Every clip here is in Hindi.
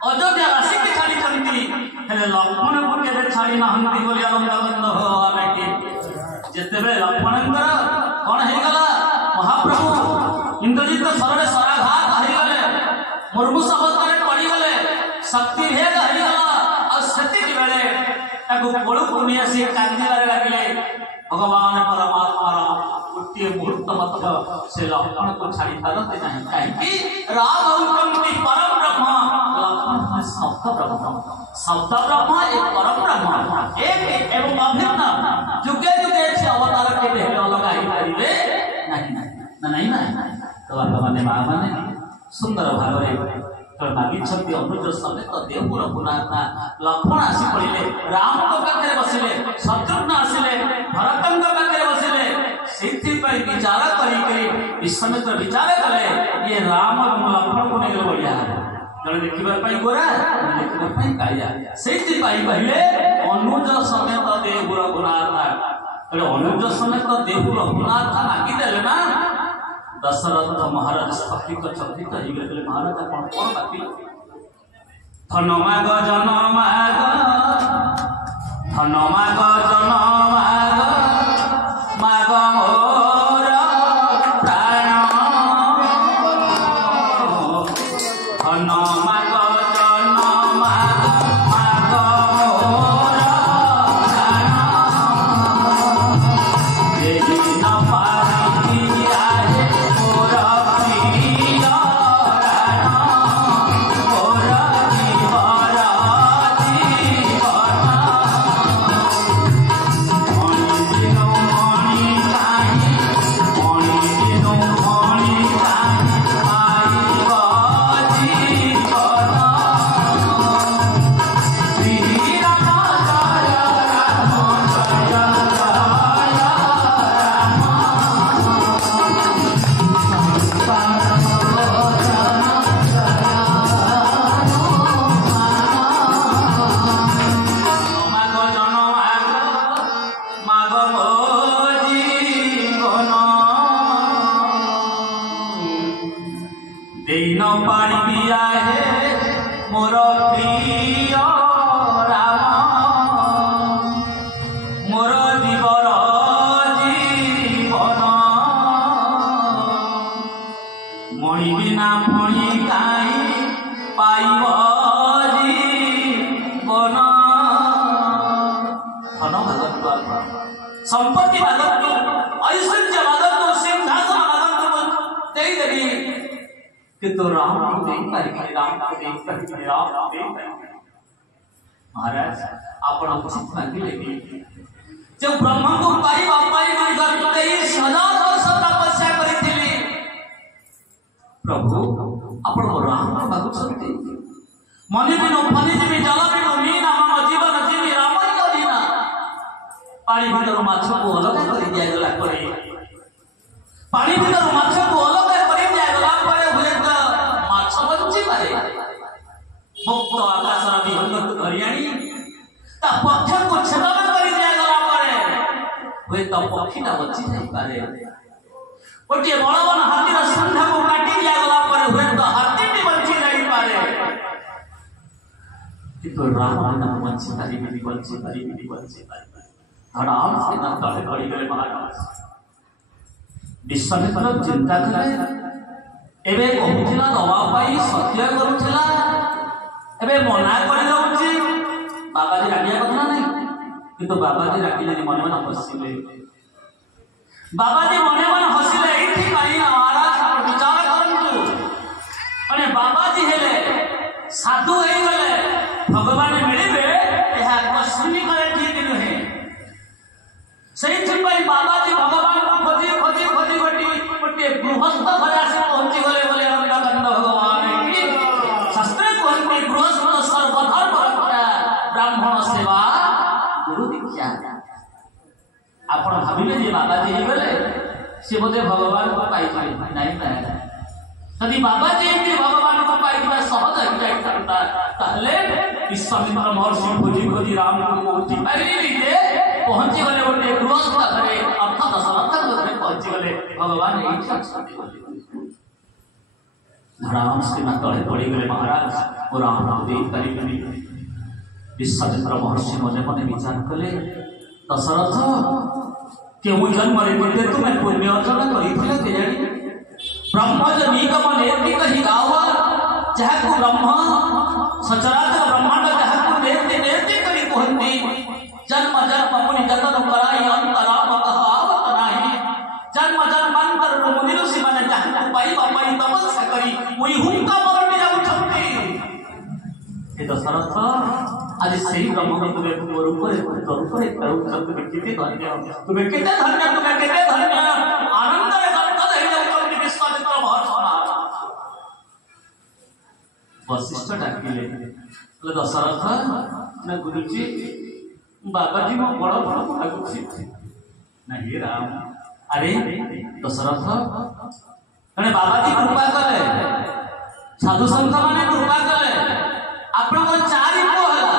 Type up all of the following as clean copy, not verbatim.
अयोध्या राशि छाड़ी हेले लक्ष्मण को केबे छाड़ी नाहंती बोली आनंद हवा कि जेतेबे लक्ष्मण कौन है गला महाप्रभु इंद्रजित सरले सराघात हो गले मुर्मू अवस्था पड़ी गले शक्ति भेद हो गला और सेति बेले ताको कोळु पुनी आसी कांदिबारे लागले भगवान परमात्मा गोटे मुहूर्त मत से लक्ष्मण को छाड़ी पारते नहीं कहीं राम औकंती परम ब्रह्म लक्ष्मण शब्द ब्रह्म एक परम ब्रह्म एक एवं अभिन्न जुगे जुगे से अवतार के देह अलग आई पारिबे नहीं तो बापा माने माँ माने सुंदर भाव मागिछंती अनुज समेत देवपुर पुनाथा लक्ष्मण आसी पड़िले राम पाखे बसिले शत्रुघ्न आसिले भरत पाखे बसिले से विचार कर विश्वामित्र विचार कले ये राम और लक्ष्मण को नहीं बढ़िया जड़े देखा गोरा देखा काया से कहले अनुज समेत देवपुर पुनाथा अनुज समेत देवपुर पुनाथा मागिदेले ना दशरथ महाराज स्थित चकित हो महाराज कौन कौन बाकी धन माग जन माग धन माग जन माग माग मोर प्राण धन माग जन माग माग मोर प्राण देहि न पारी संपत्ति ऐश्वर्य सिंहासन किंतु राम महाराज आपण उचित मांगिले जो ब्रह्म को पाइबा पाई 23,000 वर्ष तपस्या करिथिली प्रभु आपण राम मागुछंती मनि बिनु फनि जीवी जल बिनु मीना मम जीवन जीवी राम करिना पानी भीतर माछ को अलग करि दिया गला करे पानी भीतर माछ को अलग करि दिया गला परे हुए तो माछ बंची पारे मुक्त आकाश रा विहंग हरियाणी ता पक्ष को छेदन करि दिया गला परे हुए तो पक्षीटा बंची नहीं पारे गोटे बड़वन हाथी रा संधा को काटी दिया गला परे हुए तो हाथी भी बंची नहीं पारे किंतु राम ना बंची पारी धड़ाम से ना तले गड़ी गए महाराज विश्वामित्र चिंता कले एबे कहूथिला दवा पाई सत्य करूथिला एबे मना कर दउची बाबाजी रागिया कथा नहीं किंतु बाबाजी रागिले मन मन हसिले बाबाजी मन मन हसिले एठी पाई महाराज आप विचार करंतु अने बाबाजी हेले साधु हे गले भगवान मिलिबे एहा कष्टनी करे ठीक नहे सही बाबाजी भगवान को खोजी खोजी खोजी गोटे गृहस्थ घर आसी पहुंची गले बोले रंगकंद भगवान की शास्त्र कहते गृहस्थ सर्वधर्म रक्षा ब्राह्मण सेवा गुरु दीक्षा आपण भाविले जे बाबाजी हे गले से बोले भगवान को पाई नहीं पाए यदि बाबाजी एमती भगवान को पाई सहज हो जाता ताहले विश्वामित्र महर्षि खोजी खोजी राम को उठी पाइली जे पहुंची गले गोटे गृहस्थ घरे अर्थात दशरथ घरे पहुंची गले भगवान धड़ाम से तले पड़ गए महाराज और राम दे पारे विश्वामित्र महर्षि मने मने विचार कले दशरथ क्यों जन्म रे तुम्हें पुण्य अर्जन कर ब्रह्म निगम नैतिक ही गाव जहाँ ब्रह्म सचराचर ब्रह्मांड जहाँ नैतिक कहती जन्म जन्म मुनि जतन कराई अंतराम कहावत नाही जन्म जन्मांतर मुनि ऋषि माने जहाँ पाइबा पाई तपस्या करी मुई हुंका मरणी जाउछंती ए दशरथ आज से ब्रह्म तुम्हें रूप तुम्हें कितने धन्य तुम्हें कितने धन्य आनंद विश्वामित्र महर्षि वशिष्ठ डाकिले बोले दशरथ ना गुरुजी बाबाजी मो बड़ बड़ लाଗୁଛି नहीं राम अरे दशरथ कने बाबाजी कृपा कले साधु संत माने कृपा कले आपण को चारि पुओ हला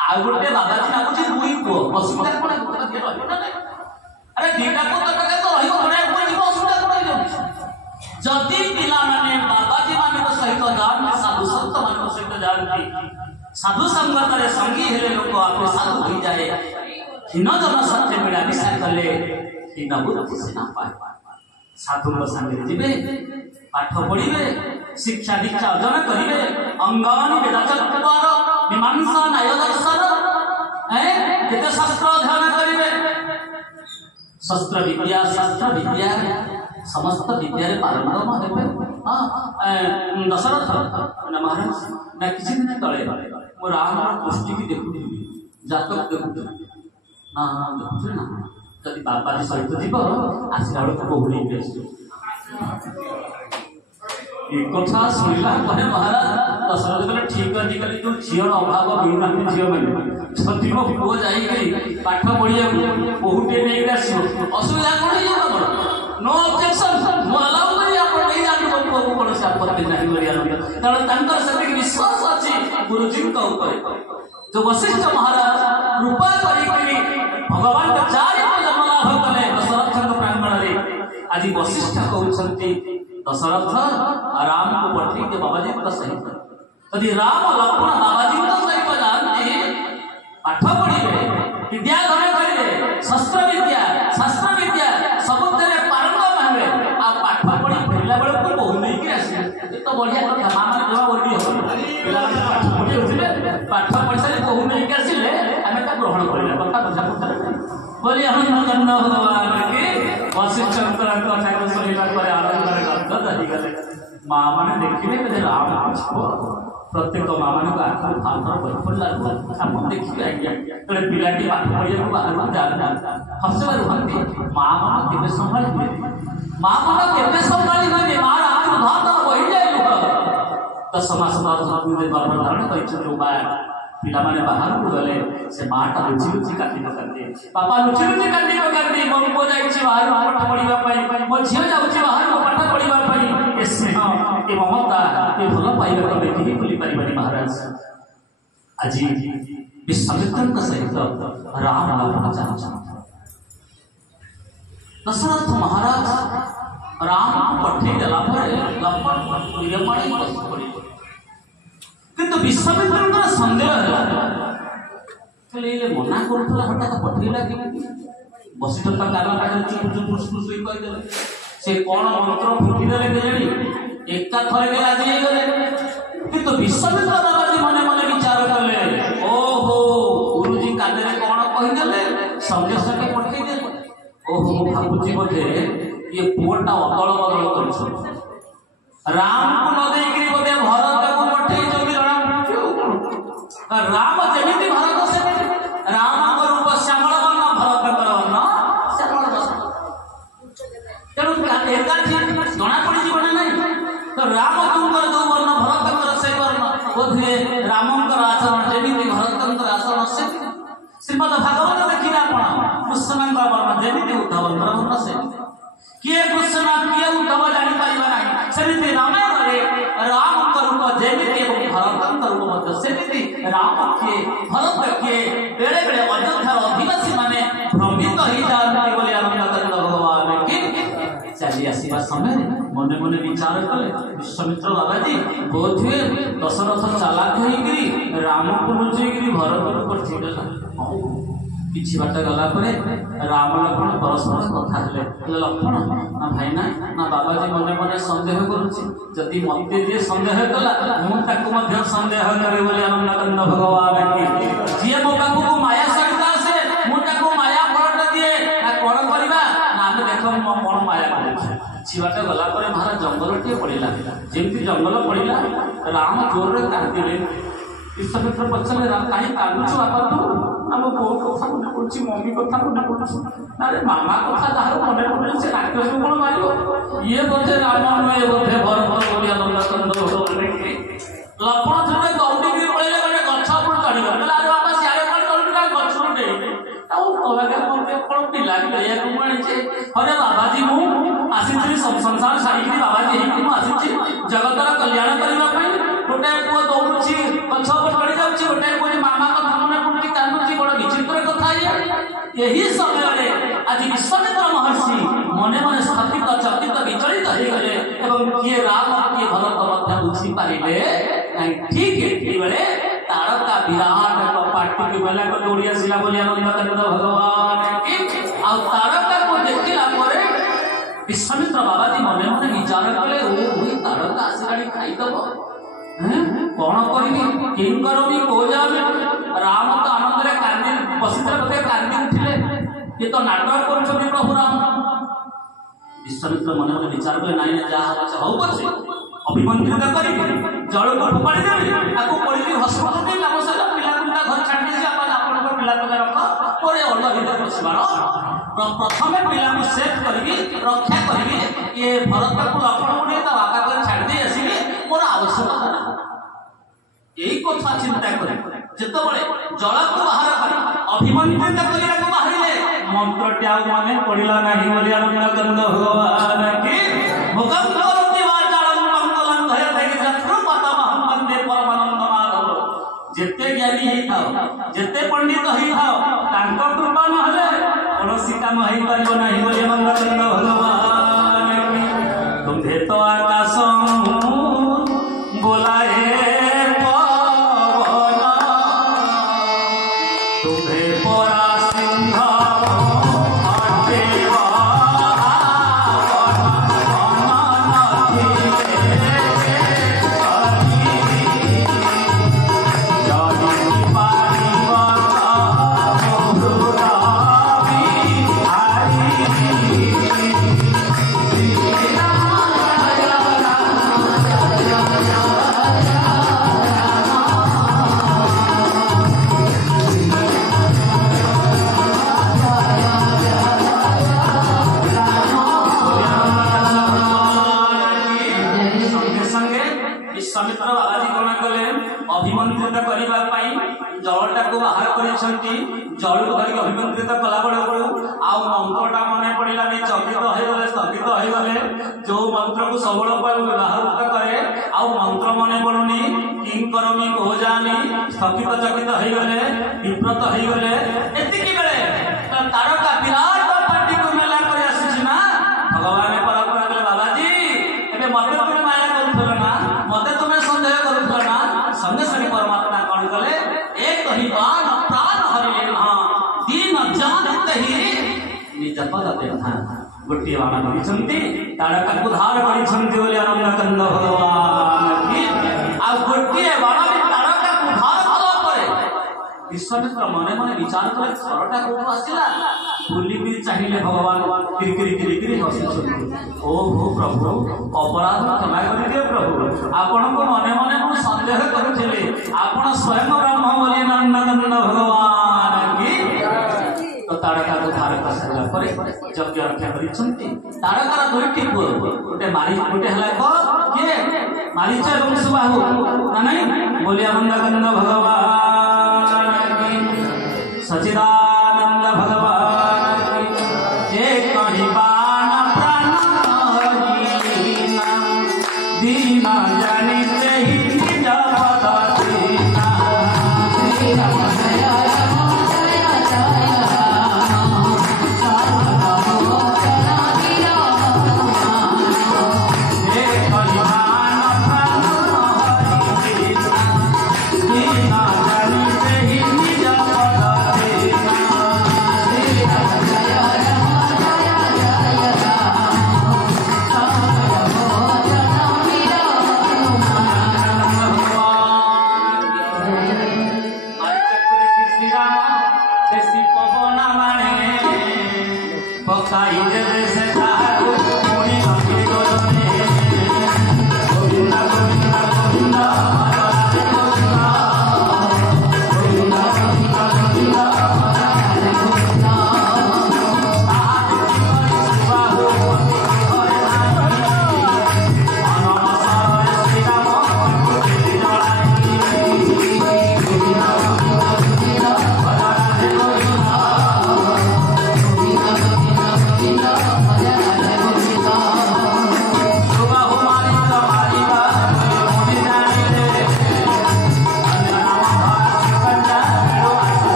आ गुटे बाबाजी लाଗୁଛି दुई पुओ असुविधा कोन गुटे दिए रहिबो ना अरे दीटा को तो रहिबो बडे कोइ जीव असुविधा कोन जाउछि जदि पिला माने बाबाजी माने को सहित जान साधु संत माने को सहित जान साधु संगत रे संगी हेले लोक आपे साधु होई जाए हिन जन सत्य मिला विचार कले हिन बुद्धि से ना पाए साधु को संगे जिबे पाठ पढ़िबे शिक्षा दीक्षा अर्जन करिवे अंगन वेदाचार मीमांसा न्याय दर्शन केते शास्त्र अध्ययन करिवे शस्त्र विद्या समस्त विद्या रे पारंगम हेबे दशरथ महाराज ना किसी दिन तले मो राम दृष्टि की देखुथि जातक देखुथि ना देखुथि ना जदि बाबा सहित जीव आसला बेलू बहुली एक कथा शुणिला महाराज दशरथ कहले ठीक है कल जो झीर अभाव बिना झील मैंने जदि मो पुओ जाई पाठ पढ़िया बहुटे नहीं असुविधा कौन नो ऑब्जेक्शन नो अलाउ करी आपण नहीं जानि को कोन से आपत्ति नहीं करिया कारण तंकर सभी विश्वास अछि गुरुजी का ऊपर जो वशिष्ठ महाराज कृपा करी भगवान के चारि जन्म लाभ कले दशरथ प्रांगण रे आज वशिष्ठ कहउछंती दशरथ राम को पठी के बाबाजी को सहित यदि राम लक्ष्मण बाबाजी को सहित जानते पाठ पढ़िबे विद्या धरे करिवे शास्त्र विद्या सबुतरे पारंगम हेबे आ पाठ पढ़ी फेरला बेले को बहु नहीं कि आसी ए तो बढ़िया कथा मामा जवा बोली हो पिला पाठ पढ़ी होथिले पाठ पढ़ी सारी बहु नहीं कि आसीले हमें का ग्रहण करिला कथा बुझा पुत्र बोली हम नंदन भगवान के वशिष्ठ अंतर को ठाकुर सुनिला पर आनंद करे गद्द दही गले मां माने देखिले के राम छो प्रत्येक मां माने को आखर फातर बहि पड़ला हम देखि आइया तले पिलाटी पाठ पढ़िया को बाहर जा हसवा रुहंती मां मां केबे संभाळी मां मां केबे संभाळी होने मां आखर फातर बहि जाय तो समाज बात में गर्भ धारण करिछ उपाय पिला माने बाहर को गले से माटा लुचि काटी पकाते पापा लुचि काटी पकाते मो को जाइछि बाहर पाठ पढ़िबा पई मो झियो जाउछि बाहर पाठ पढ़िबा पई ए स्नेह ए ममता ए भल पाइबा को बेटी भूली परिबानी महाराज आज विश्वामित्र सहित राम लक्ष्मण जान दशरथ महाराज राम पठे देला पर लक्ष्मण निरमणी बस पड़ी किंतु विश्वामित्र संदेह है मना करूला हठात पठेला कि वशिष्ठ कारण चुप चुप फुसफुस कही देले से कौन मंत्र फुटिदेले केजाणी एका थरे के राजी गले किंतु विश्वामित्र बाबाजी मने मने विचार कले ओहो गुरुजी कादरे कौन कहीदेले संगे संगे पठेई देले ओहो भाबुची बोधे ये पुअटा अदल बदल कर राम को न देकरी बोधे भरत को पठेई राम जमिति भरत से राम को रूप श्यामल वर्ण भरत कर वर्ण श्यामल तेणु एका जना पड़ी जीवन नहीं तो राम तुमकर जो वर्ण भरत कर से वर्ण बोधे रामंकर आचरण जमिति भरतंकर आचरण से श्रीमद भागवत देखिला आपण कृष्णंकर वर्ण जमिति उद्धवंकर वर्ण से किए कृष्ण किए उद्धव जानि पाइबा नहीं सेमिति रामायण रे राम रूप जमिति एवं भरतंकर रूप मध्य सेमिति राम के भरत के बेले बेले अयोध्यार अधिवासी माने भ्रमित ही जाती बोले आनंद करित भगवान के चली आसीबा समय मने मने विचार कले विश्वामित्र बाबाजी बोध हुए दशरथ चालाक होइकरी राम को लुचेकरी भरत को पठेइला किछि बाट गला परे राम लक्ष्मण परस्पर कथा हेले लक्ष्मण ना भाई ना बाबाजी मने मने संदेह करूछि जदि मते जे संदेह कला मु ताकू मध्य संदेह करे बोले आनंद भगवान की जे मो पाखु को माया सहित आसे मु ताकू माया फलटा दिए ना कोन करबा ना हम देखो कोन माया करे छिवाटा गला परे महाराज जंगल टे पड़िला जेमती जंगल पड़िला राम जोर रे कांदिले विश्वामित्र पछले राम काई कांदुछु बापा तू आम बो कथा मने पड़ुछि मम्मी कथा मने पड़ुछि अरे मामा कथा जहार मने पड़ुछि से राक्षस को कोन मारियो ये बोधे राम ये बोधे भरत बोली आनंद कंद लक्ष्मण जने गौडी गिरी पड़िले गने गछ पर चढ़ी गले अरे बाबा सियारे कोन चढ़ी का गछ पर डे ताऊ कोलागे मते कोन पिला के ये को माने छे अरे बाबाजी मु आसीछि सब संसार सारी बाबाजी हे मु आसीछि जगतर कल्याण करबा पई गोटे पुओ दौड़ुछि गछ पर चढ़ी जाउछि गोटे कोइ मामा कथा मने पड़ुछि कानुछि बड़ विचित्र कथा यही समय रे आज विश्वामित्र महर्षि मने मने स्थापित चकित विचलित हो गले एवं किए राम किए भरत मध्य बुझी पारिले ठीक एति बेले तारका विराट कपाटी के बेला को दौड़ी आसिला बोली आनंद कंद भगवान की आ तारका को देखिला परे विश्वामित्र बाबाजी मने मने विचार कले ओ तारका आसिलाडी खाई दबो कौन करी किन करमी को जाबे राम तो आनंद रे कांदी बसित्र पते कांदी उठिले ये तो नाटक करछथि प्रभु राम विश्वामित्र मन मन विचार करे नाई जा हो बसे अभिमंत्रित करी जल को फोपाड़ी देबे ताको पड़ी हॉस्पिटल में काम सला पिला कुंडा घर छाड़ी दे अपन को पिला को रख परे अलग भीतर बसबार प्रथम पिला को सेफ करबी रक्षा करबी ये भरत को लक्ष्मण को ता बापा को छाड़ी दे आसीबे मोर आवश्यकता यही कथा चिंता करे जेतबळे जल को बाहर कर अभिमंत्रित करिया को बाहरिले मंत्र ट्याग माने पडिला नाही बोली आनंद कंद भगवान की भगम करोति वाचालम मंगलम धय देहि शत्रु पतम हम वंदे परमानंद माधव जेते ज्ञानी हे थाओ जेते पंडित हे थाओ तांको कृपा न हले कोनोसी काम हे परिबो नाही बोली आनंद कंद भगवान की तुमहे तो आकाश बोलाए जल धरिक अभिमंत्रित कला बेलू आउ मंत्रटा मन पड़ा चकित हो गले स्थगित हो गले जो मंत्र को सबल व्यवहार करे आउ मंत्र मन पड़ुनी किं करमी को जानी स्थगित चकित हो गले विव्रत हो गले एतिकी बेले तारका विराट पार्टी को मेला कर आसीना भगवान परापरा कले बाबाजी एबे मते तुमे माया करूथल ना मते तुमे संदेह करूथल ना संगे संगे परमात्मा कौन कले एक ही बाण प्राण हरिले ना दीन जानते ही निज पद देखा गोटे बाण करिसंती तारका को धार करिसंती बोले आनंद कंद भगवान की आ गोटे बाण तारका को धार कला परे विश्वामित्र मने मने विचार करे सरटा को आसिला बुली भी चाहिए भगवान किरकिरी हसुछंती ओ हो प्रभु अपराध क्षमा कर दिए प्रभु आपण को मने मने मु संदेह करुथिले आपण स्वयं ब्रह्म बोली नंदनंदन भगवान की तो तारका को धार कर सारा परे यज्ञ रक्षा करिसंती तारकार दुईटी पुओ गोटे मारी गोटे हला को के मारीच एवं सुबाहु ना नहीं बोली नंदनंदन भगवान की सचिदानंद भगवान की एक ही बाण प्राण दीना जानिते ही निज पद दीना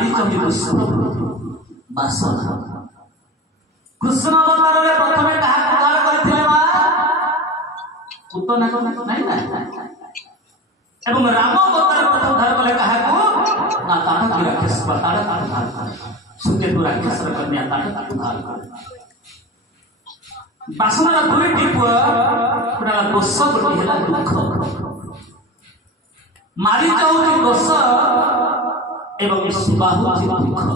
ମାରିଛନ୍ତି ବାସନା। କୃଷ୍ଣ ଅବତାରରେ ପ୍ରଥମେ କାହାକୁ ଉଦ୍ଧାର କରିଥିଲେ ମା? ପୂତନାକୁ ନାଇଁ ନା। ଏବଂ ରାମ ଅବତାର ପ୍ରଥମେ ଉଦ୍ଧାର କଲେ କାହାକୁ? ନା ତାଡ଼କି ରାକ୍ଷସ ତାଡ଼କା ଉଦ୍ଧାର କଲେ। ସୁକେତୁ ରାକ୍ଷସର କନ୍ୟା ତାଡ଼କା ଉଦ୍ଧାର କଲେ। ବାସନାର ଦୁଇଟି ପୁଅ, ଗୋଟା ଦୋଷ, ଗୋଟିଏ ହେଲା ଦୁଃଖ। ମାରିଚ ହଉଛି ଦୋଷ ଏବଂ ଶିବା ହଉଛି ଦୁଃଖ।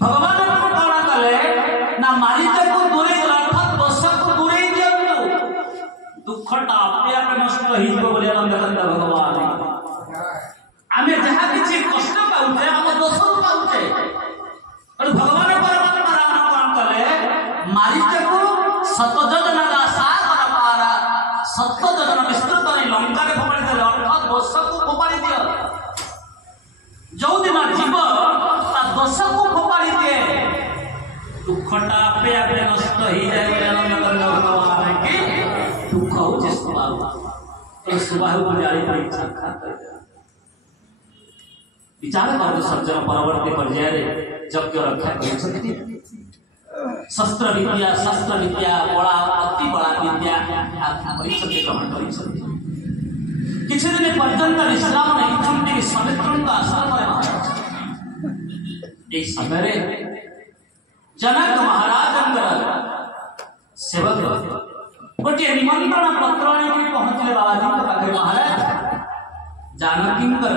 ଭଗବାନ କଣ କଲେ ନା ମାରିଚକୁ ଦୂରେଇ ଦେଲେ, ଅର୍ଥାତ୍ ଦୋଷକୁ ଦୂରେଇ ଦିଅନ୍ତୁ, ଦୁଃଖଟା ଆପେ ଆପେ ନଷ୍ଟ ହେଇଯିବ ବୋଲି ଆନନ୍ଦ କଲେ ଭଗବାନ। ଆମେ ଯାହା କିଛି କଷ୍ଟ ପାଉଛେ ଆମ ଦୋଷରୁ ପାଉଛେ। ଭଗବାନ ପରମାତ୍ମା ରାମ କଣ କଲେ? ମାରିଚକୁ ଶତ ଯୋଜନ କା ସାଗର ପାର, ଶତ ଯୋଜନ ବିସ୍ତୃତ ଲଙ୍କାରେ ଫୋପାଡ଼ି ଦେଲେ, ଅର୍ଥାତ୍ ଦୋଷକୁ ଫୋପାଡ଼ି ଦିଅ। ଯୋଉଦିନ ଯିବ ତା ଦୋଷକୁ ଫୋପାଡ଼ି ଦିଏ, ଦୁଃଖଟା ଆପେ ଆପେ ନଷ୍ଟ ହେଇଯାଏ। ଭଗବାନ କି ଦୁଃଖ ହଉଛି ସ୍ୱଭାବ, ସ୍ୱଭାବକୁ ଜାଣିପାରି ସାକ୍ଷାତ ବିଚାର କରନ୍ତୁ। ସଜ୍ଜନ ପରବର୍ତ୍ତୀ ପର୍ଯ୍ୟାୟରେ ଯଜ୍ଞ ରକ୍ଷା କରିଛନ୍ତି। ଶସ୍ତ୍ର ବିଦ୍ୟା, ଶାସ୍ତ୍ର ବିଦ୍ୟା, ବଳା ଅତି ବଳା ବିଦ୍ୟା କରିଛନ୍ତି, ଗ୍ରହଣ କରିଛନ୍ତି। କିଛି ଦିନ ପର୍ଯ୍ୟନ୍ତ ବିଶ୍ରାମ ନେଇଛନ୍ତି ବିଶ୍ୱାମିତ୍ରଙ୍କ ଆଶ୍ରମରେ ମହାରାଜ। ଏହି ସମୟରେ ଜନକ ମହାରାଜଙ୍କର ସେବକ ଗୋଟିଏ ନିମନ୍ତ୍ରଣ ପତ୍ର ଆଣିକି ପହଞ୍ଚିଲେ ବାବାଜୀଙ୍କ ପାଖରେ। ମହାରାଜ, ଜାନକୀଙ୍କର,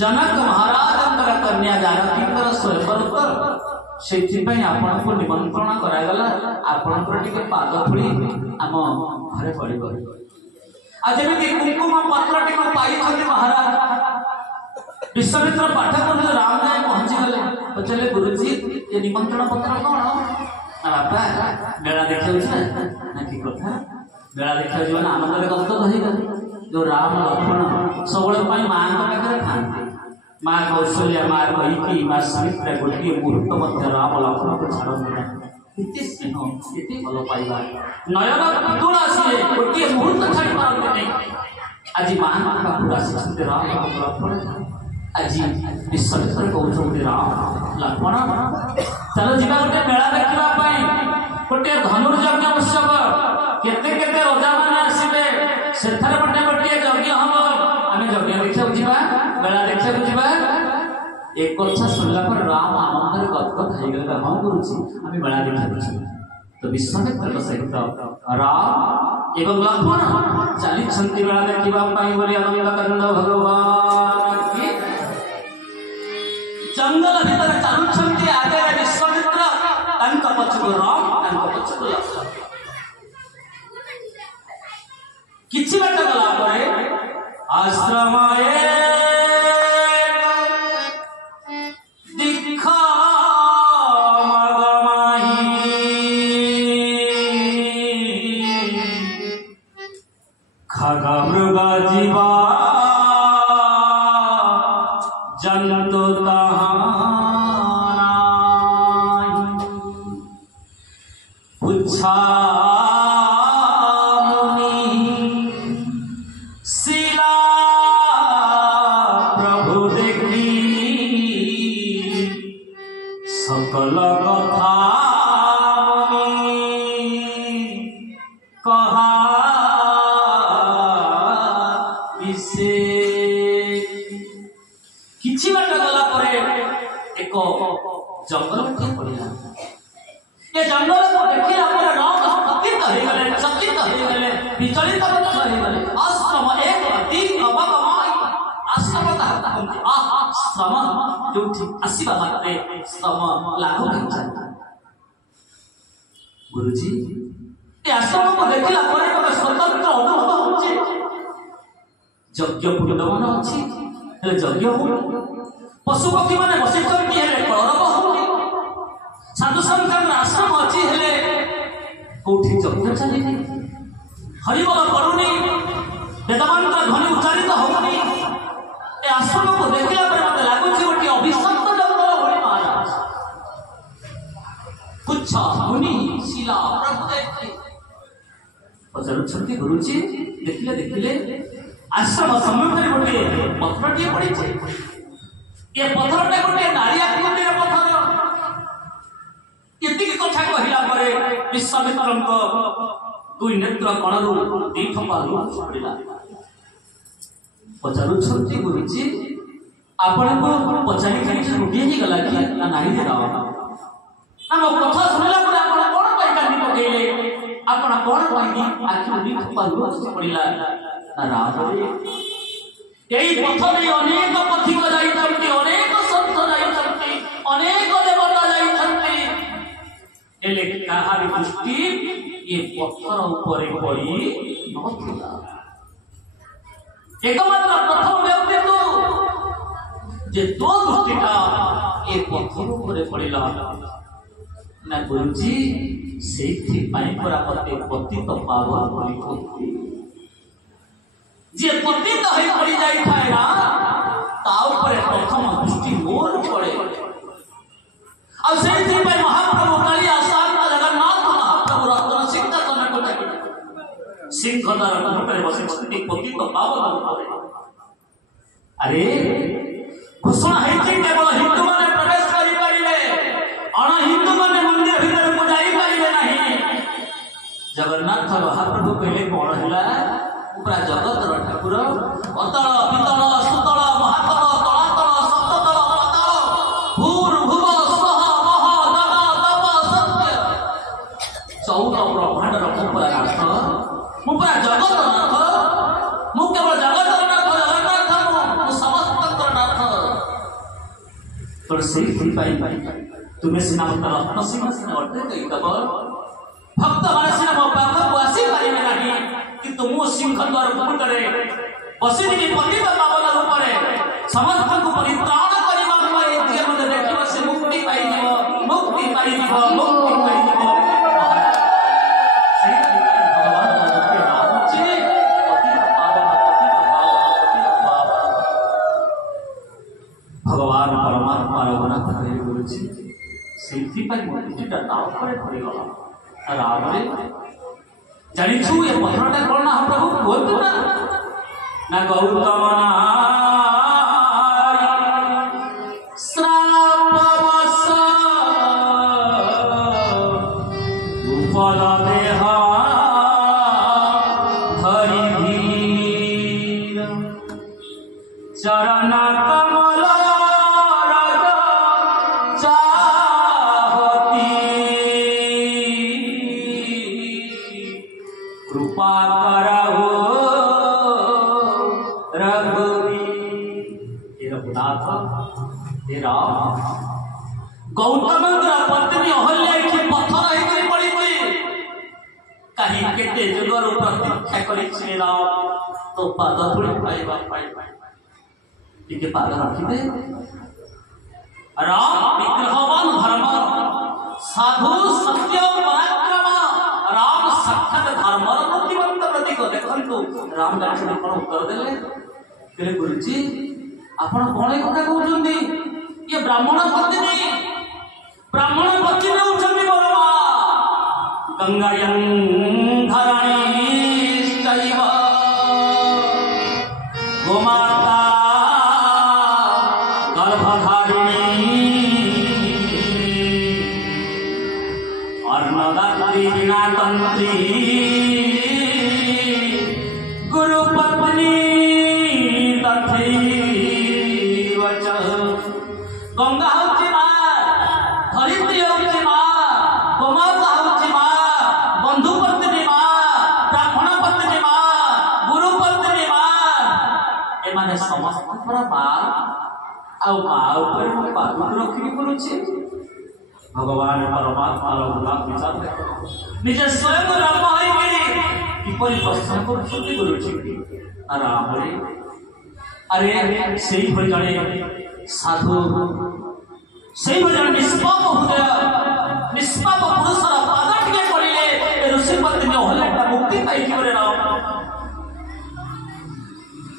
ଜନକ ମହାରାଜଙ୍କର କନ୍ୟା ଜାନକୀଙ୍କର ସ୍ୱୟଂବର, ସେଥିପାଇଁ ଆପଣଙ୍କୁ ନିମନ୍ତ୍ରଣ କରାଗଲା। ଆପଣଙ୍କର ଟିକେ ପାଦ ଧୂଳି ଆମ ଘରେ ପଡ଼ିବ। ଆଉ ଯେମିତି କୁଙ୍କୁମ ପତ୍ରଟିକୁ ପାଇଛନ୍ତି ମହାରାଜ, ବିଶ୍ୱାମିତ୍ର ପାଠ କରୁଥିଲେ। ରାମ ଯାଇ ପହଞ୍ଚିଗଲେ, ପଚାରିଲେ ଗୁରୁଜୀ ଏ ନିମନ୍ତ୍ରଣ ପତ୍ର କଣ? ବାପା ମେଳା ଦେଖିବାକୁ ନା କି କଥା? ମେଳା ଦେଖିବାକୁ ଯିବ ନା ଆନନ୍ଦରେ ଗଦଗଦ ହେଇଗଲେ। ଯୋଉ ରାମ ଲକ୍ଷ୍ମଣ ସବୁବେଳେ ପାଇଁ ମାଙ୍କ ପାଖରେ ଥାନ୍ତି। ମା କୌଶଲ୍ୟା, ମା କୈକେୟୀ, ମା ସୁମିତ୍ରା ଗୋଟିଏ ମୁହୂର୍ତ୍ତ ମଧ୍ୟ ରାମ ଲକ୍ଷ୍ମଣକୁ ଛାଡ଼ନ୍ତି ନାହିଁ। ଏତେ ସ୍ନେହ, ଏତେ ଭଲ ପାଇବା, ନୟନ ତୁଳ ଆସିଲେ ଗୋଟିଏ ମୁହୂର୍ତ୍ତ ଛାଡ଼ି ପାରନ୍ତି ନାହିଁ। ଆଜି ମାଙ୍କ ପାଖକୁ ଆସିଛନ୍ତି ରାମ ଲକ୍ଷ୍ମଣ। ଆଜି ବିଶ୍ୱାମିତ୍ର କହୁଛନ୍ତି ରାମ ଲକ୍ଷ୍ମଣ ଚାଲ ଯିବା ଗୋଟେ ମେଳା ଦେଖିବା ପାଇଁ, ଗୋଟିଏ ଧନୁର୍ଯଜ୍ଞ ଉତ୍ସବ, କେତେ କେତେ ରଜାମାନେ ଆସିବେ, ସେଠାରେ ଗୋଟିଏ ଯଜ୍ଞ ହବ। ଆମେ ଯଜ୍ଞ ଦେଖିବାକୁ ଯିବା, ମେଳା ଦେଖିବାକୁ ଯିବା। ଏ କଥା ଶୁଣିଲା ପରେ ରାମ ଆନନ୍ଦରେ ଗଦଗଦ ହେଇଗଲେ। ହଁ କରୁଛି, ଆମେ ମେଳା ଦେଖିବାକୁ ଯିବା। ତ ବିଶ୍ୱାମିତ୍ରଙ୍କ ସହିତ ରାମ ଏବଂ ଲକ୍ଷ୍ମଣ ଚାଲିଛନ୍ତି ମେଳା ଦେଖିବା ପାଇଁ ବୋଲି ଆନନ୍ଦ କାନ୍ଦ ଭଗବାନ। ଜଙ୍ଗଲ ଭିତରେ ଚାଲୁଛନ୍ତି, ଆଗରେ ବିଶ୍ୱାମିତ୍ର, ତାଙ୍କ ପଛକୁ ରାମ, ତାଙ୍କ ପଛକୁ ଲକ୍ଷ୍ମଣ। କିଛି ବାଟ ଗଲା ପରେ ଆଶ୍ରମ ଦୀକ୍ଷ ମଗମାହି ଖଗ ମୃଗ ଜୀବା ଜନ୍ତୁ উচ্ছা মুনি শিলা প্রভু দেখি সকল কথা কহা বিশে কিছু বাট গলা পরে এক জঙ্গল পড়িলা। ये जंगल को देखिला पर राम स्तब्ध हो गए, चकित हो गए, विचलित हो गए। आश्रम एक दीर्घ बगमाई आश्रम का आश्रम जो आसीबा मात्रे श्रम लागू हो जाए। गुरुजी ये आश्रम को देखिला पर एक स्वतंत्र अनुभव होचे। यज्ञ कुंड मन अछि, हेले यज्ञ हो पशु पक्षी माने बसिଛନ୍ତି, हेले कलरव होनी। साधु संतर आश्रम अच्छी हेले कोठी यज्ञ चलिनी, हरिबोल पड़ुनी, वेदमंत्र ध्वनि उच्चारित होनी। ए आश्रम को देखला पर मते लागुछि गोटी अभिशप्त जंगल भଳି महाराज। कुछ मुनि शिला प्रभु देखि पचारुछंती गुरुजी देखिले आश्रम सम्मुखरे गोटी पत्रटिए पड़िছে। ये पत्थरटा गोटे नारी आकृतिर पत्थर एतिक कथा कहला परे विश्वामित्रଙ୍କ दुई नेत्र कणरू दी ठोपा लुह पड़िला पचारुछंती गुरुजी आपनको पचारि खाली रुटी ही गला कि ना नाही दे राव ना मो कथा सुनला पर आपण कोन पाई कांदी पकेले आपण कोन पाई आखि दी ठोपा लुह पड़िला ना राव यही पथर अनेक पथिक जाइछंती अनेक संत जाइछंती अनेक देवता जाइछंती एले काहारी दृष्टि ये पत्थर ऊपर पड़ी नथिला एकमात्र प्रथम व्यक्ति तो जे तो दृष्टिटा ये पत्थर ऊपर पड़िला ना गुरुजी सेथि पाई परा पते पतित पावन बोली कहती जे पतित है पड़ी जाई थाए ना ता ऊपर प्रथम दृष्टि मोर पड़े अब सेथि पे महाप्रभु कालिया सारना जगन्नाथ महाप्रभु रत्न सिंहासन को सिंहदार ऊपर बसे छति पतित पावन पड़े अरे घोषणा है कि केवल हिंदू माने प्रवेश करि परिले अण हिंदू माने मंदिर भीतर को जाई परिले नहीं जगन्नाथ महाप्रभु कहले कोन हला पूरा जगत ठाकुर अतल पितल सुतल महातल तलातल सप्ततल पाताल भूर भुव स्वह मह दम तप सत्य 14 ब्रह्मांडर पूरा नाथ मु पूरा जगत नाथ मु केवल जगत नाथ जगन्नाथ मु समस्त नाथ तो से पाई तुम्हें सिना मतलब रत्न सिंहासन अटे कहि दब भक्त माने सिना मो पाखु आसी पारिबे नाही किंतु मो सिंह द्वार मुकुटरे बसिनी पतित पावन रूपरे समस्त को परित्राण करिबा परे जे मते देखिबा से मुक्ति पाई जीव मुक्ति पाई जीव मुक्ति पाई जीव सेहि भगवान के नाम छे पतित पावन भगवान परमात्मा रघुनाथ हरि गुरुजी सेहि पाई मुक्तिटा ताव परे पड़ी गला राम रे जानिछु ये पत्थरटा कोन ना प्रभु बोलतो ना गौतम श्रापवश उपल देह धरि धीर चरण कमल रज चाहती कृपा करहो रघुवीर रघुनाथ हे राम गौतम पत्नी अहल्या की पत्थर है पड़ी कहीं केते जुगर प्रतीक्षा करी श्री राम तो पाद धूଳି पाइबा टिके पाद रखिबे राम विग्रहवान धर्म साधु सत्य पराक्रम राम साक्षात धर्मर मूर्तिमंत प्रतीक देखंतु राम दास कोन उत्तर देले कहले गुरुजी आपण कोन कथा कहउछंदी ये ब्राह्मण पत्नी उछंदी बरमा गंगायं धरणी दैव गोमाता गर्भधारिणी अर्णदात्री विनातंत्री गुरुपत्नी तथैव च गंगा होची मा धरित्री होची मा गोमाता होची मा बंधु पत्नी मा ब्राह्मण पत्नी मा गुरु पत्नी मा ए माने समस्त पर मा आ मा ऊपर पादुक रखी करूची भगवान परमात्मा रघुनाथ विचार निजे स्वयं राम होई किपरि प्रश्न करूछंती गुरुजी राम रे अरे सेही भଳି जणे साधु सेही भଳି जणे निष्पाप हृदय निष्पाप पुरुषर पाद टिके पड़िले ऋषि पत्नी अहल्या मुक्ति पाई रे राम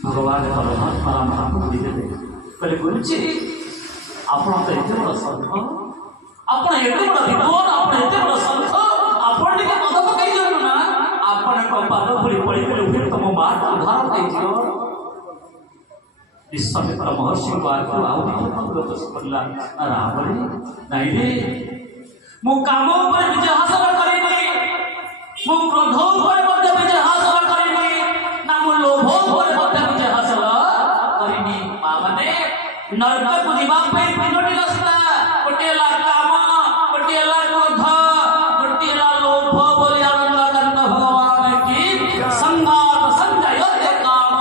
भगवान परमात्मा महाप्रभु देले कहले गुरुजी आपण तो एते बड़ संत आपण एते बड़ विद्वान आपण एते बड़ संत आपण टिके पद पकाई दियो ना आपण को पाद धूଳି पड़ी गेले फिर तुम मां उद्धार पाई जियो विश्वामित्र महर्षि को आखिर राम नाई रे मु काम विजय हासिल करी मु क्रोध विजय हासिल करी ना मु लोभ विजय हासिल करी माने नरक को जीवा तीनोटी रास्ता गोटे काम गोटे क्रोध गोटे लोभ बोली आनंद कंद भगवान की संघात संजयते काम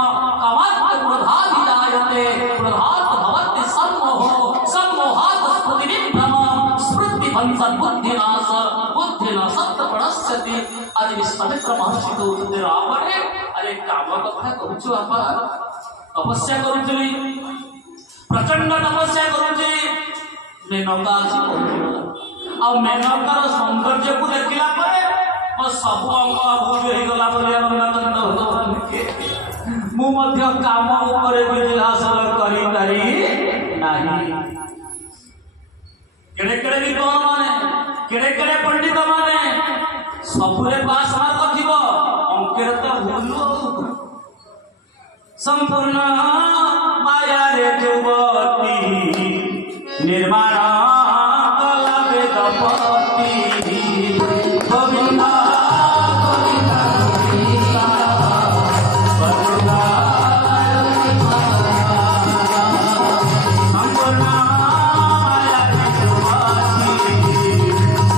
कामात् क्रोधाभिजायते क्रोधात् भवति सम्मोहात् स्मृतिविभ्रम स्मृतिभंसं बुद्धिनाश बुद्धिनाश सत्पणस्यति आदि विश्वामित्र महर्षि को रावणे अरे काम कथा कहूछु आपा तपस्या करूचली प्रचंड तपस्या करूची मेनका आ मेनकार सौंदर्य को देखला परे और सब अंग अभूत हो गला बोली आनंद भगवान के मु मध्य काम ऊपर विजय हासिल करी पारी नाही केड़े केड़े विद्वान माने केड़े केड़े पंडित माने सबरे पास मार्क थिबो अंकेर तो भूल संपूर्ण माया रे जुवती निर्माण कला वेदपति गोविंदा गोविंदा गोविंदा गोविंदा संपूर्ण माया रे जुवती निर्माण कला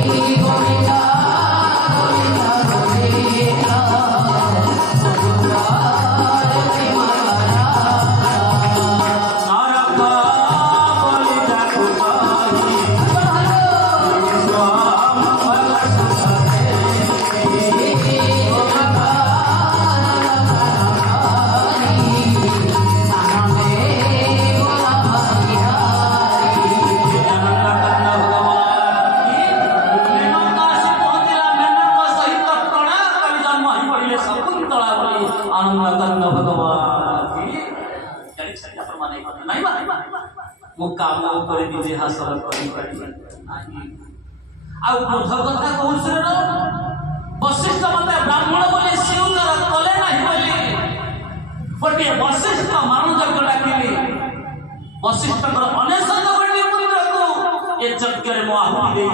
वेदपति गोविंदा विजय हासिल कथा कहूँ वशिष्ठ मत ब्राह्मण बोले स्वीकार कले ना गोटे वशिष्ठ मान यज्ञ डाकिली वशिष्ठ अनेशन पुत्र को ए यज्ञ में आहुति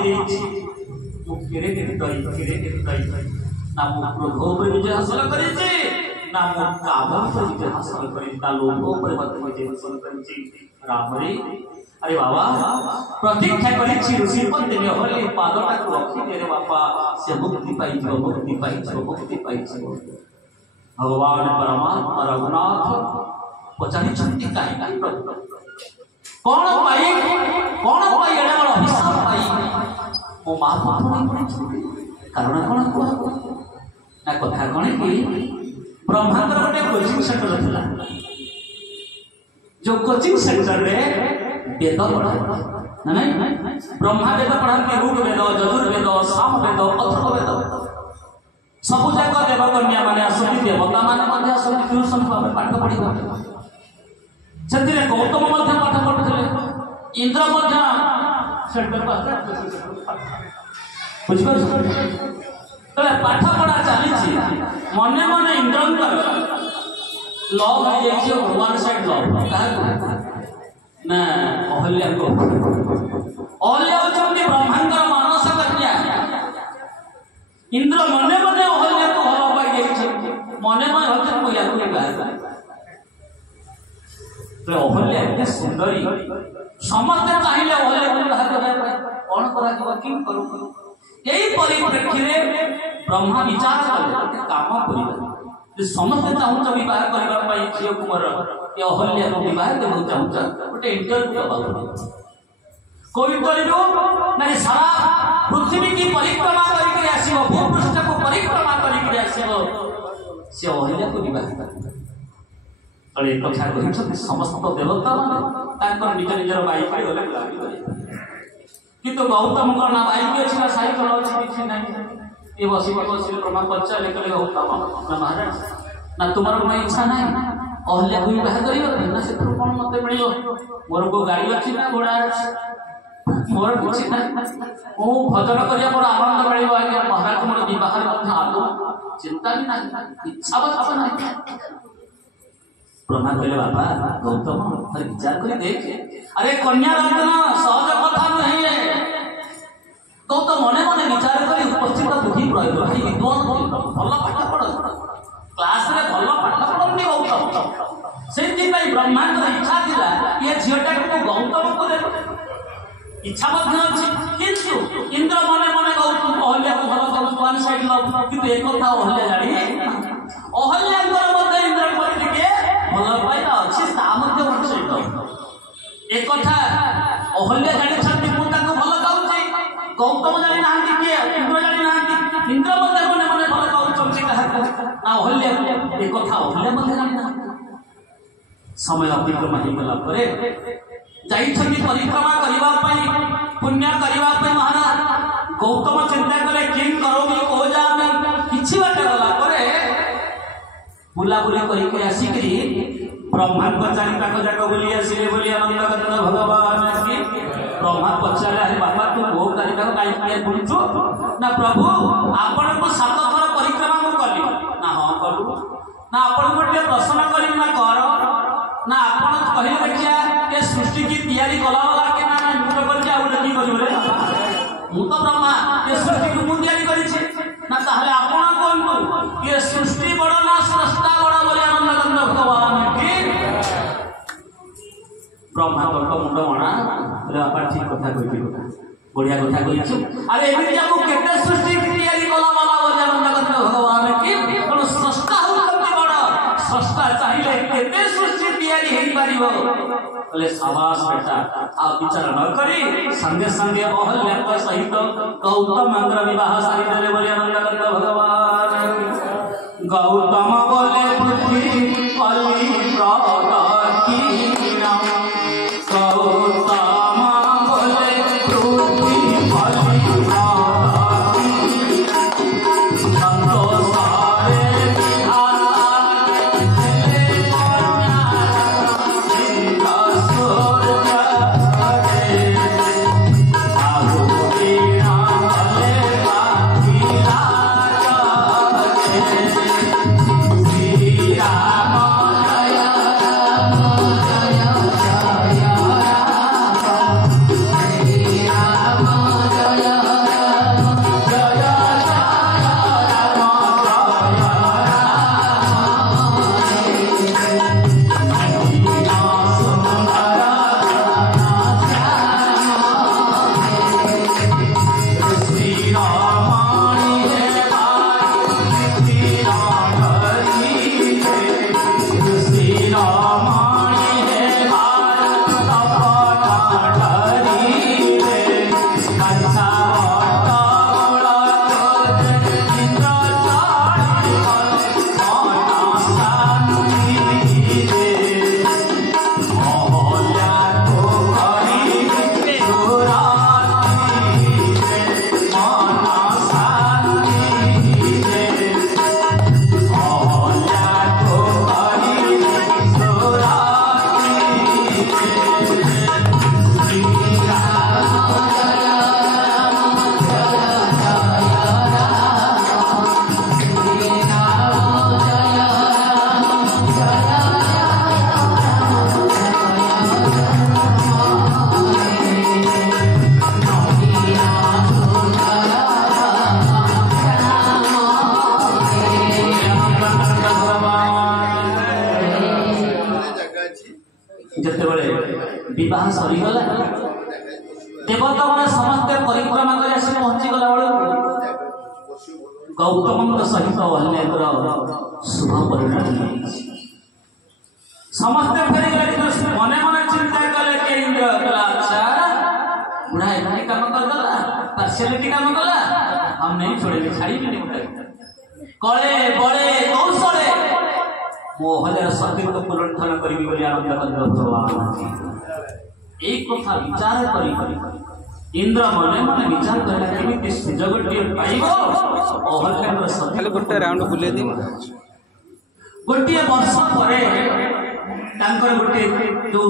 ना क्रोध विजय हासिल कर ना काम विजय हासिल कर लोभ विजय हासिल कर राम रे अरे बाबा प्रतीक्षा करी ऋषिपति होली पादटा को रखी दे रे बापा से मुक्ति पाई भगवान परमात्मा रघुनाथ पचारि छंती काई कौन पाई एडा बड़ अभिशाप पाई मो मां पुत्र नहीं पड़ी कारण कौन को ना कथा कौन कि ब्रह्मांडर गोटे कोचिंग सेंटर था जो कोचिंग सेंटर रे वेद पढ़ा नहीं ब्रह्मा वेद पढ़ाते ऋग वेद यजुर्वेद साम वेद अथर्व वेद सब जाक देवकन्या माने आसती देवता माने मध्य आसती ट्यूशन को पाठ पढ़िबा सेतिरे गौतम मध्य पाठ पढ़ुଥିଲେ इंद्र मध्य सेंटर पास बुझ पर तले पाठ पढ़ा चली मने मने इंद्रंकर लव हो जाइए वन साइड लव ना अहल्या को अहल्या होचंती ब्रह्मांडर मानस कन्या इंद्र मने मने अहल्या को भल पाई जाइछन मने मने होचन को याकु बाहर तो अहल्या के सुंदरी समस्त चाहिले अहल्या को बाहर करबा कोन करा जीव कि करू एई परिप्रेक्षी रे ब्रह्मा विचार कले काम करिबा समस्त चाहूँ बह करने झील कुमार ये अहल्या को बह देव चाहूँ गोटे इंटरव्यू कोई इंटरव्यू ना सारा पृथ्वी की परिक्रमा करके आसो भूपृष्ठ को परिक्रमा करके आसो सी अहल्या को बह तले कथा कहते समस्त देवता मैंने निज निजर बाइक गले किंतु गौतम ना बाइक अच्छी ना साइकेल अच्छी किसी ना ये बसी ब्रह्मा पचारे कहले गौतम ना महाराज ना तुम्हार कोई इच्छा ना अहल्या को बह कर ना से कौन मत मिल मोर को गाड़ी अच्छी ना घोड़ा अच्छी मोर कुछ ना भजन करिया आनंद मिल महाराज मोर बहुत आदो चिंता भी नहीं, इच्छा बच्चा नहीं। ब्रह्मा कहले बाबा गौतम थोड़े विचार कर देख, अरे कन्या रत्न सहज कथा नहीं है। गौतम मने मने विचार कर उपस्थित बुद्धि प्रयोग भाई विद्वान भल पाठ पढ़ क्लास रे भल पाठ पढ़नी गौतम से ब्रह्मा इच्छा थिला ये झीटा को गौतम को दे इच्छा अच्छी किंतु इंद्र मने मने गौतम अहल्या को भल कर वन साइड लव किंतु एक कथा अहल्या जानी अहल्या मध्य इंद्र पर टिके भल पाइला अछि ता मध्य वर्षित एक कथा अहल्या जानी छथि मु ताको भल कहउछि गौतम जानी नांती के इंद्र जानी नांती इंद्र मध्य मने मने भल कहउछि कहा ना अहल्या एक कथा अहल्या मध्य जानी ना समय अतिक्रम हो गला परे जाइछथि परिक्रमा करिबा पई पुण्य करिबा पई महाराज गौतम चिंता करे किं करोमी को जामे किछि बात गला परे बुला बुली करि के आसीकरी ब्रह्मा चारिटा को जाक बुली आसीले बोली आनंद गंध भगवान की ब्रह्मा पचारे अरे बाबा तू बहुत तारिका को काई किया बुलछु ना प्रभु आपण को 7 थर परिक्रमा मु कली ना हां करू ना आपण गोटे प्रश्न करी ना कर ना आपण कहले देखिया ये सृष्टि की तैयारी कला वाला के ना मुझे कर जा उले की करिबे मु तो ब्रह्मा ये सृष्टि को मु तैयारी करी छे ना ताहले आपण कोन ये सृष्टि बड़ ना स्रष्टा बड़ बोले आनंद गंध भगवान की ब्रह्मा तो मुंड मणा रे आपा ठीक कथा कहिबी बढ़िया कथा कहिछु अरे एबी जाको केते सृष्टि की तैयारी कला वाला बोले आनंद गंध भगवान की कोन स्रष्टा हो बड़ स्रष्टा चाहिए केते सृष्टि तैयारी हेई पारिबो बोले शाबाश बेटा आप विचार न करी संगे संगे अहल्या को सहित गौतम मंत्र विवाह सारी देले बोले आनंद गंध भगवान गौतम बोले पृथ्वी कली प्रगति नाम गौतम बोले पृथ्वी कली प्रगति संतोष विवाह सरीगला देवता मैंने समस्ते परिक्रमा कर पहुंची गला गौतम सहित अहल्यार शुभ परिणाम समस्ते फेरी मने मने चिंता कले के इंद्र कला अच्छा बुढ़ा एमती काम करदला पार्शियलिटी काम कला हम नहीं छोड़ेंगे छाड़ी भी नहीं कले बड़े कौशले मोहल्यार सतीत्व पुलंठन करी बोली आनंद गंध भगवान एक कथा विचार करी इंद्र मने मने विचार करला केमिति सुजगटिए पाइबो अहल्यार सती गोटे राउंड बुले दिन गोटे वर्ष परे तांकर गोटे जो